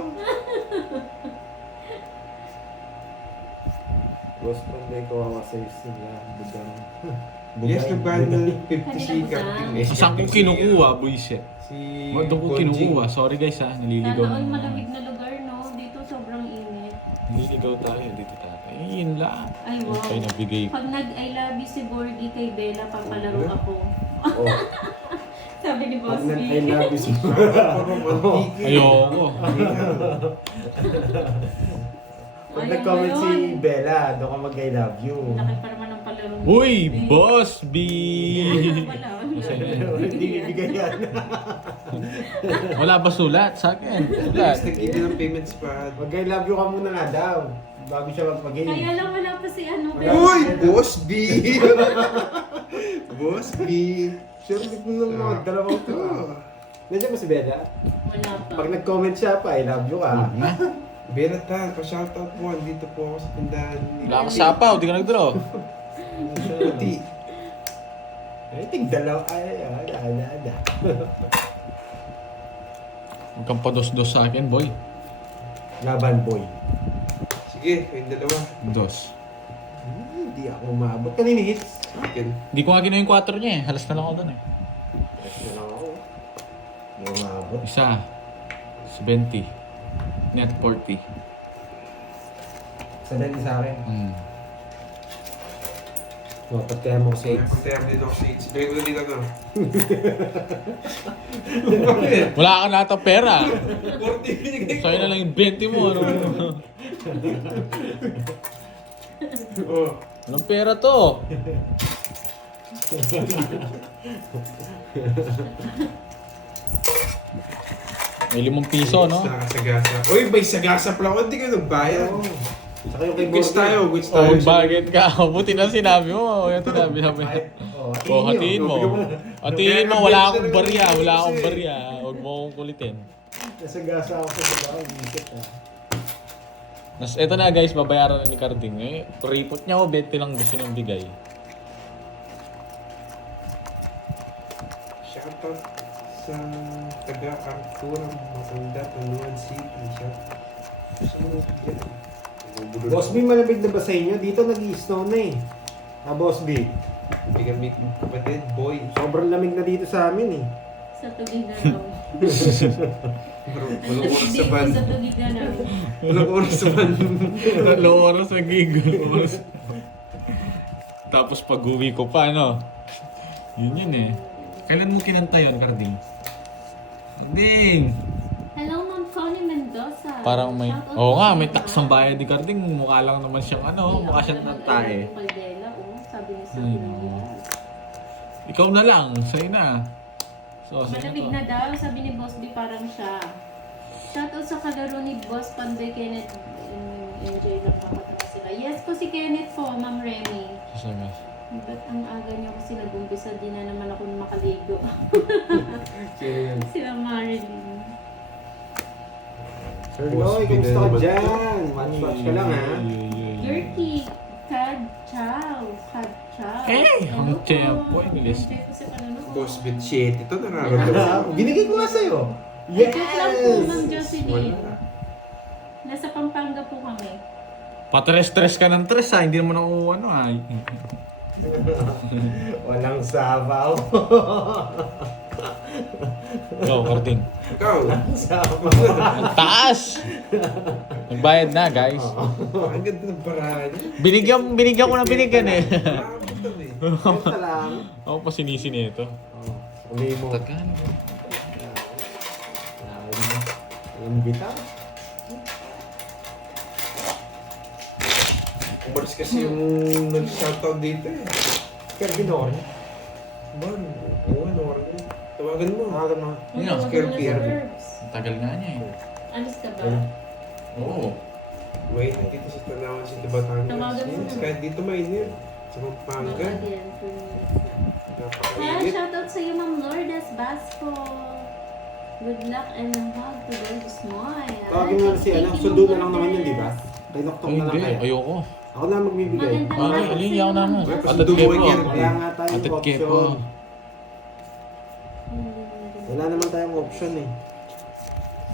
Boss Panday ko ako sa sila. Bugang. Yes, nagbayad ng 50 Kanila si ba? Captain. Saan ko kinukuha, buisit? Si Doon ko Bonjing. kinukuha. Sorry guys ha, Sana naliligaw all na. malamig na lugar, no? Dito sobrang init. Naliligaw tayo, dito tayo. Yun lang. Ay, wow. Kaya nabigay ko. Pag nag-I love you si Borgie kay Bella, papalaro ako. Oh. Sabi ni Boss Pag B. I love you. Ayoko. Pag Ayaw nag-comment mo si yun. Bella, doon ka mag-I love you. Laki pa naman ang palaro ni Uy, Boss B. Boss B! Wala. Hindi bibigay yan. Wala ba sulat sa akin? Sulat. Nagkita ng payments pa. Mag-I love you ka muna nga daw. Bago siya magpag-game. Kaya lang wala pa si ano. Wala. Bella. Uy! Boss B! Boss B! Sure, mo nung mga dalawang to. Nandiyan ba si Bella? Wala pa. Pag nag-comment siya pa, I love you ka. Benatan, pa-shoutout mo. Dito po ako sa tindahan ni Wala kang sapaw, di ka nag-draw. Puti. Ay, tig dalaw. Ay, ada. Huwag kang pados-dos sa akin, boy. Laban boy. Sige, kayong dalawa. Dos. Hindi ako umabot. Kanina hits. Akin. Hindi ko nga ginawa yung 4 niya eh. Halas na lang ako doon eh. Rest na lang ako. Hindi umabot. Isa. 70. Net 40. Sa dali sa akin. Dapat kaya mo Sige, sa punta mo dito ako sa H. Bigay ko na dito na. Bakit? Wala ka na ata pera. 40 binigay ko. Sa'yo na lang yung 20 mo. Ano? Oh. Walang pera to. May 5 piso, no? Sagasa. Uy, may sagasa pala ako. Hindi kayo nagbayad. Saka yung kay Goods Borgie. tayo, goods Oh, tayo. bakit ka? Buti na sinabi mo. Yan sinabi namin. Oh, Hatiin mo. Hatiin mo, wala akong barya. Wala akong barya. Huwag mo akong kulitin. Nasa gasa ako sa baba. Iikit ah. Eto na guys, babayaran na ni Carding. Report niya o 20 lang gusto niyang bigay. Shoutout sa taga Artura, Matanda, Tanuan City. Shoutout. Gusto mo dyan. Boss B, malamig na ba sa inyo? Dito nag-i-snow na eh. Boss B. Bigamit kapatid, boy. Sobrang lamig na dito sa amin eh. Sa tubig na raw. Walang oras sa ban. Sa tubig na raw. Walang oras sa ban. Tatlong oras sa gig. Tapos pag-uwi ko pa, no? Yun eh. Kailan mo kinanta yun, Carding? Carding! Hello, Ma'am Connie Mendoza. Parang may... Shoutout Oo po nga, sa may inyo. taksang bayad ni Carding. Mukha lang naman siyang mukha siyang nantae. Yung Caldela, sabi ni Ay, Sophia. Ikaw na lang, sa'yo na. So, sa'yo Malamig to. na daw, sabi ni Boss B, parang siya. Shoutout sa kalaro ni Boss Panday Kenneth. Enjoy lang makatama sila. Yes po si Kenneth po, Ma'am Remy. Sasabi. Ba't ang aga niyo kasi nag-umpisa din na naman ako makaligo. Sila Marilyn. Sir Boss Loy, B kumusta na ka naman dyan? Watch ka lang ha. Yerky, Kad Chow, Kad Chow. Eh, ang Hello tiyan po. po, English. Enjoy po sa panonood. Boss bit shit. Ito nararamdaman. Binigay ko nga sa'yo. Yes! Joke lang po, Ma'am Yes! Jocelyn. Wala. Nasa Pampanga po kami. Patres-tres ka ng tres ha, hindi naman ako Walang sabaw. Go, Carding. Ikaw. Sabaw. Ang taas! Nagbayad na, guys. Ang ganda ng paraan. Binigyan ko na binigyan eh. Nakakabutan eh. Ito lang. Ako pa sinisi nito. Uli mo. Tagan. Walang bitaw. Umalis kasi yung nag-shoutout dito eh. Kerbinor. Ban, oo nga, Norman. Tawagan mo. Tawagan mo. Yeah, Huwag Kirby. mo na sa verbs. Ang tagal nga niya eh. Alis ka ba? Oo. Wait, dito sa Tanawan City, Batangas. Tawagan mo Yes, na. kahit dito mainit. Sa Pampanga. Baka din, 2 minutes na. Hi, Napakainit. shoutout sa iyo, Ma'am Lourdes Basco. Good luck and a hug to Gorgeous Moy. Tawagin mo na si ano. Thank you, Sundo Ma'am na lang naman yun, di ba? Lourdes. Pinoktok Ay, na lang hindi. kayo. Ayoko. Ako na magbibigay. Magandang Okay, hapon alin, sa iyo, yaw naman. Ma'am Well, Jocelyn. Atat kay po. Wala nga tayong Atat kay po. option. Wala naman tayong option eh.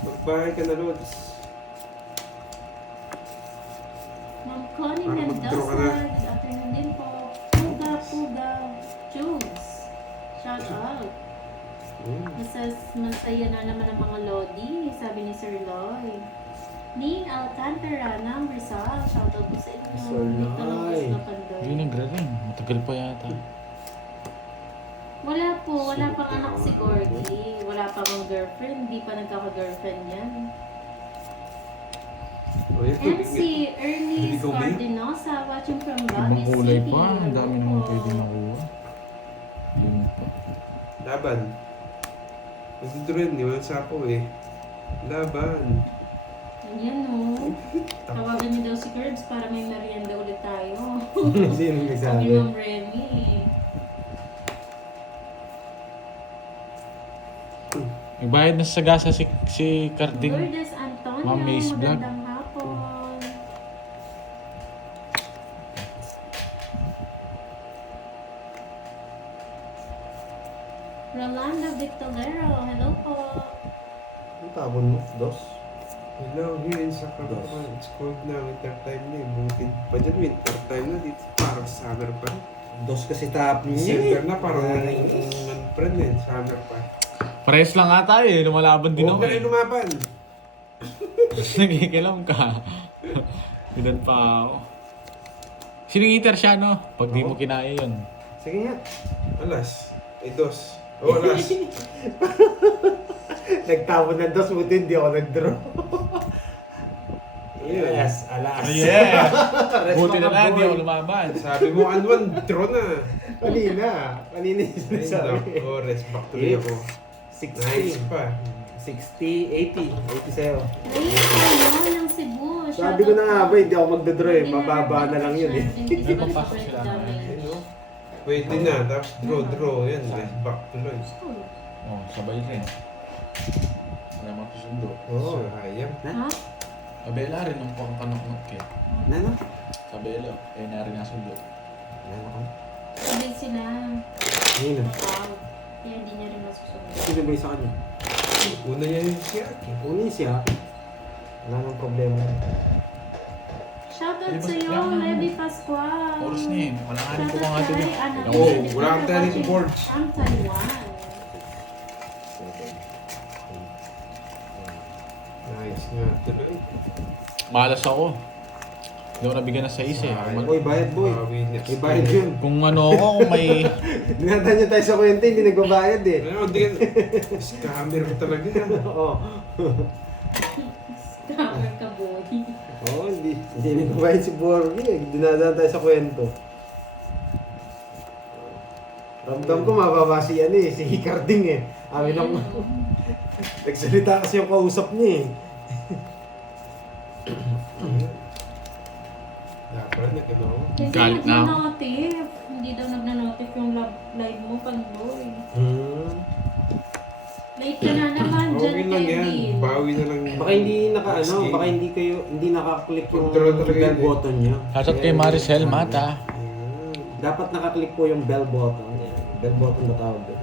Magbahay ka na, Lods. Ma'am Connie Para Mendoza. mag-draw ka na. Good afternoon din po. Puga Jules. Shout out. Masaya na naman ang mga Lodi, sabi ni Sir Loy. Ning Alcantara ng Rizal. Shout out po sa inyo. Sir Loy. Ito lang po sa Pandoy. Hindi nagre-ring. Matagal pa yata. Wala po, wala pang anak si Gorgie. Wala pa bang girlfriend, hindi pa nagkaka-girlfriend yan. MC Ernest Hindi ko ba yun? Cardinosa, watching from Ibang Baguio kulay City. pa. Ang dami Hello naman po. pwede makuha. Yun pa. Laban. Nandito rin, di ba sapo eh. Laban. Ayan o. Tawagan niyo daw si Curbs para may merienda ulit tayo. Sino Sabi nagsabi? ni Ma'am Remy. Nagbayad na sa gasa si Carding. Lourdes Antonio, Ma'am Mace Vlog. magandang hapon. Rolanda Victorero, hello po. Ang tabon mo? Dos? Hello, here in Sacramento. It's cold na, winter time na eh. Bukid pa dyan, winter time na. Dito parang summer pa. Dos kasi tap niya December eh. na, parang friend eh, summer pa. Parehas lang nga tayo eh. Lumalaban din Huwag ako na eh. rin lumaban. Nagigilam ka. Binan pa ako. Siningiter siya no? Pag di mo kinaya yun. Sige nga. Alas. Ay, dos. Oh, alas. Nagtapon ng dos, buti hindi ako nag-draw. Yes. alas. Yeah! Rest Buti na mga lang, di boy. ako lumaban. Sabi mo, Anwan, draw na. Kanina yung Ay, sinasabi. nako, rest back to me ako. 60. Nice pa. 60, 80. 80 sa'yo. Reyes Carlo ng Cebu. Sabi ko na nga ba, hindi ako magdadraw eh. Mababa na lang yun eh. Hindi pa pasok sila. Ayun, no? Pwede na, tapos draw. Yan, back tuloy. Oh, sabay rin. Wala mapasundo. Oo. Sayang. Ha? Kabela rin ang pangkanok-nok eh. Ano? Kabela, eh nari nga sundo. Ano ko? Sabay sila. Nino. Wow. Kaya hindi niya rin masusunod. Sino ba yung sa kanya? Una yan yung siya. Uni siya. Wala nang problema. Shoutout Di ba sa iyo, lang- Levi Pascual. Oras niya eh. Wala nga rin po Shoutout mga ito kay niya. Ana Oo, Elizabeth wala kang tayo sa watching boards. From Taiwan. Nice nga, tuloy. Malas ako. Hindi ako nabigyan ng 6 eh. Boy, bayad boy. Bawi next May bayad time. yun. Kung ano ako, kung may... Dinadaan niya tayo sa kwenta, hindi nagbabayad eh. Ano, di scammer ko talaga yan. Oo. Scammer ka, boy. Oo, hindi nagbabayad si Borgie eh. Dinadaan tayo sa kwento. Ramdam ko mababa si ano eh, si Hicarding eh. Amin lang, nagsalita kasi yung kausap niya eh. Dapat na gano'n. Kasi Galit na ako. nag-notif. Hindi daw nag-notif yung live mo, boy. Late ka na naman dyan, Okay lang yan. Kevin. Bawi na lang. Baka hindi Next game. baka hindi naka-click yung Control talaga bell yun eh. button niya. Shoutout kay Maricel Mata. Dapat naka-click po yung bell button. Yan. Bell button na tawag doon.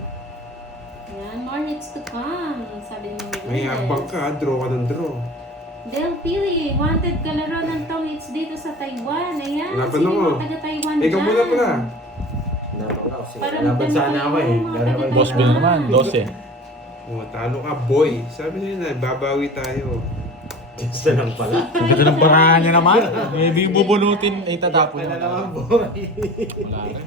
Yan, more needs to come. Sabi ni May abang ka, draw ka ng draw. Del Pili, wanted kalaro ng Tong It's dito sa Taiwan. Ayan, Laban sino ako. mga taga-Taiwan Ikaw muna pala. Napaka kasi. Parang Laban ganun sana ako eh. yung mga Pero taga- Boss Bill naman, 12. Oh, talo ka, boy. Sabi niya na, babawi tayo. gusto lang pala. Ang ganda ng barahan niya naman. Maybe bubunutin, ay tatapon Wala niya. naman boy. Wala rin.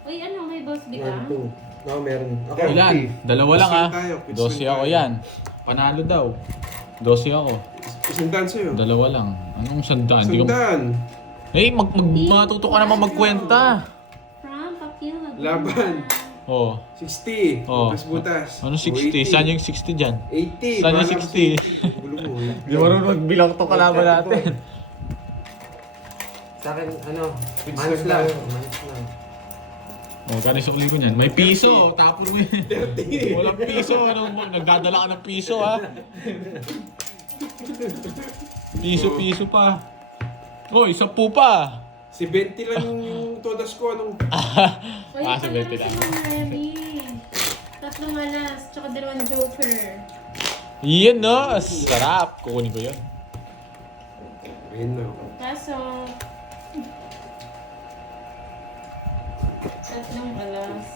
Uy, ano, may Boss Bill 1, 2. No, meron. Ako. Ilan? Dalawa lang ah. Tayo, 12 ako yan. Panalo daw. 12 ako. Isang daan sa'yo. Dalawa lang. Anong sandaan? Hindi Isang ko... daan. Eh, matuto ka naman magkwenta. From Papil. Laban. Oh. 60. Oh. Butas-butas. Ano 60? Saan yung 60 dyan? 80. Saan yung Parang 60? Gulo mo eh. Di marunong magbilang to kalaban natin. Sa akin, ano, Pins manis lang lang. tayo. Manis lang. Oh, kano yung sukli ko niyan? May piso. Tapon mo yun. Walang piso. Ano, nagdadala ka ng piso ha. Piso pa. Oh, 10 pa. Si 20 lang yung todas ko. Anong... Uy, Ah, palaro sabi, si Ma'am Remy. 3 alas, tsaka 2 joker. Yun no. Sarap. Kukunin ko yun. Ayun na. Kaso, 3 alas.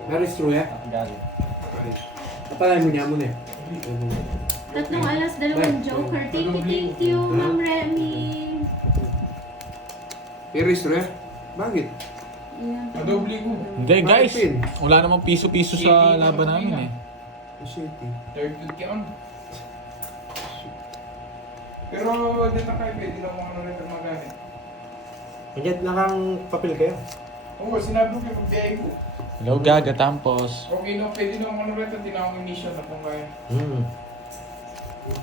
Pero is true eh. Ay. Kapalay mo niya muna eh. 3 alas, 2 joker. Thank you, Ma'am Remy. Pero istorya? Bakit? Adoble ko. Hindi guys. Bakit, Pin? Wala namang piso-piso sa laban namin eh. City. Third week yun. Pero dito kayo, pwede lang mga rin magamit. Kaya nakang papel kayo. Oo, sinabi ko yung biyay ko. Hello Gaga Tampos. Okay no, pwede na mga rin, hindi na akong mission na kung kaya.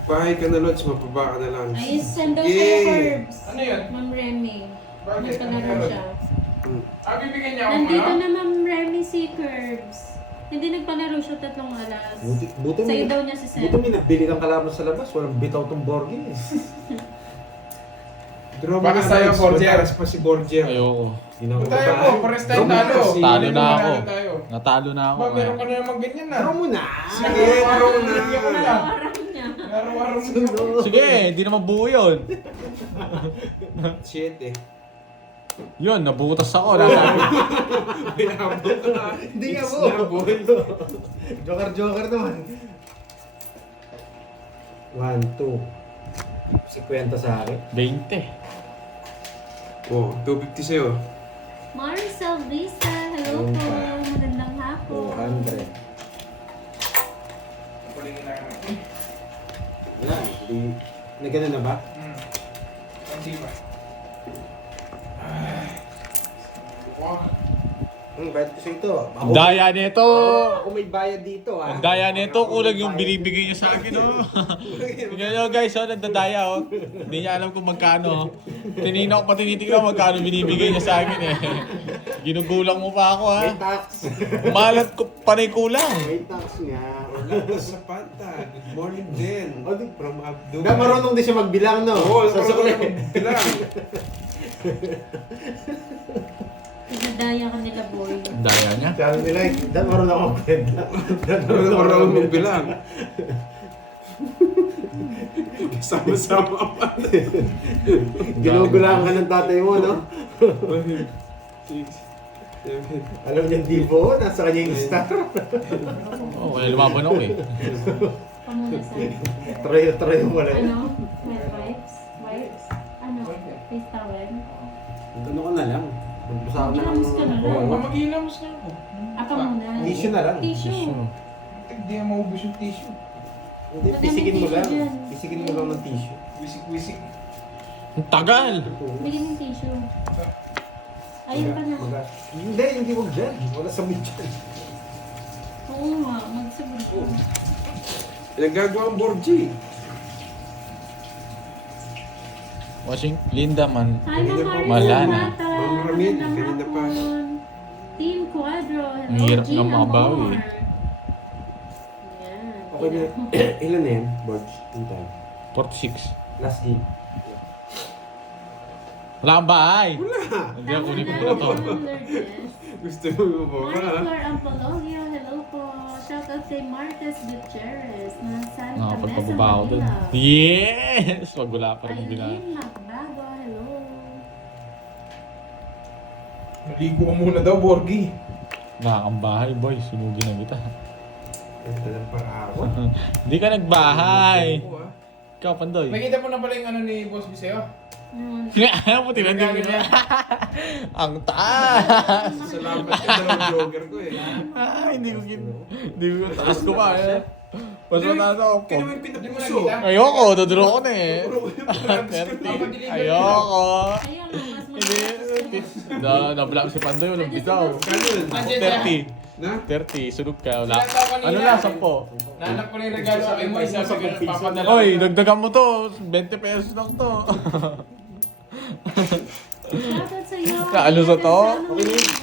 Bahay ka na, Lods. Mapaba ka na lang. Ay, send daw Yay! sa'yo, Curbs. Ano yun? Ma'am Remy. Bakit? Nagkalaro Ano siya. Bibigyan niya akong Nandito ano? na Ma'am Remy si Curbs. Hindi nagpalaro siya 3 alas. Buti Sa'yo mo. daw niya si Seth. Buti may nabili kang kalaban sa labas. Walang bitaw tong Borgie eh. Draw mo Baka na, sa'yo, Lods. Borgia. Mataras pa si Borgia. Ayoko. Hindi na ako Tayo po, babae. pares tayo Draw mo na talo. kasi. Talo na ako. Manalo tayo. Natalo na ako. Ba, meron eh. ka na naman ganyan na. Draw mo na. Sige, draw na. Bigyan ko na lang. Araw niya. Araw-araw mo. Sige, hindi naman buo yun. 7. Yun, nabutas ako. Nasabi. Pinabot ka. Hindi nga It's po. na, boy. Joker naman. 1, 2. 50 sa akin. 20. Oh, 250 sa'yo. Maricel Vista, hello po. Magandang hapon. 200. Kulingin lang natin. Wala. Hindi. Nagano na ba? Hindi pa. Wow. Bayad ko sa ito. Ako, Daya nito! ako may bayad dito ah. Ang daya nito, kulang yung binibigay niya sa akin, oh. Tingnan nyo guys, oh, nagdadaya, oh. Hindi niya alam kung magkano. Tinignan ko pa tinitignan magkano binibigay niya sa akin, eh. Ginugulang mo pa ako, ha. May tax. Malat ko, panay kulang. May tax nga. Wala sa Panta. Good morning din. O, di- From Abdo. Na marunong din siya magbilang, no? Oo, Sa sukli. bilang. Pinadaya ka nila, boy. Ang daya niya. Sabi nila, dahil marunong ako magkwenta. Marunong magbilang. Sama-sama pa. Ginugulang ka ng tatay mo, no? 6, 7. Alam niya, di po, nasa kanya yung star. Oh, kaya lumaban ako, eh. Pamuna sa Trayo mo lang. ano? Wet wipes? Wipes? Ano? Face towel? Ano ka na lang? Magbasa ka na ng... Ginamos ka na lang. Oo, mag-ilamos na ako. Apa muna? Tissue na lang. Tissue. Hindi na maubos yung tissue. Hindi, Magamit pisikin mo tissue lang. dyan. Pisikin mo lang ng tissue. Wisik-wisik. Ang tagal! Bigyan ng tissue. Ayun pa na. Hindi wag dyan. Wala sa dyan. Oo nga, magsabon ka. Nagagawa ang Borgie. Washing, Linda man. Hi, Ma'am Malana. Marisa. Ma'am Ramil, Magandang kanina pa. hapon. Team Quadro. Hello, Ang hirap Gina nga makabawi. Moore. Yan. Okay na. Ilan na yan, Borge? Yung time. 46. Last game. Wala kang bahay! Wala. Hindi ako kunin ko Tama muna to. na, Lourdes. Gusto mo ba? Maricor Ampologio, hello po. Shoutout kay Martes Gutierrez na Santa Mesa, Nakapagpababa ako dun. Manila. Yes! Wag wala pa rin bila. Aileen Macbago, hello. Maligo ka muna daw, Borgie. Nakakambahay, boy. Sunugin na kita. Ito lang para ako. Hindi ka nagbahay. Oo, ah. Ikaw, Pandoy. Nakita mo na pala yung ano ni Boss B sa'yo? Yun. Ayaw mo, tinanong niya. Ang taas! Salamat sa dalawang jogger ko eh. Hindi ko Hindi ko taas ko pa. Eh. Mas mataas ako. Kaya naman pinapuso. Ayoko, dodro ko na eh. 30. Ayoko. Ayun, mas Hindi. Na-block si Pandoy, walang bitaw. Kano yun? 30. Na? 30, sunog ka. Wala. Sinataw kanina. Ano na, 10. Nahanap ko na yung regalo sa akin mo, isa sa papadala. Oy, dagdagan mo to. 20 pesos lang to. Shoutout sa iyo. Kaano sa to? Okay na yun.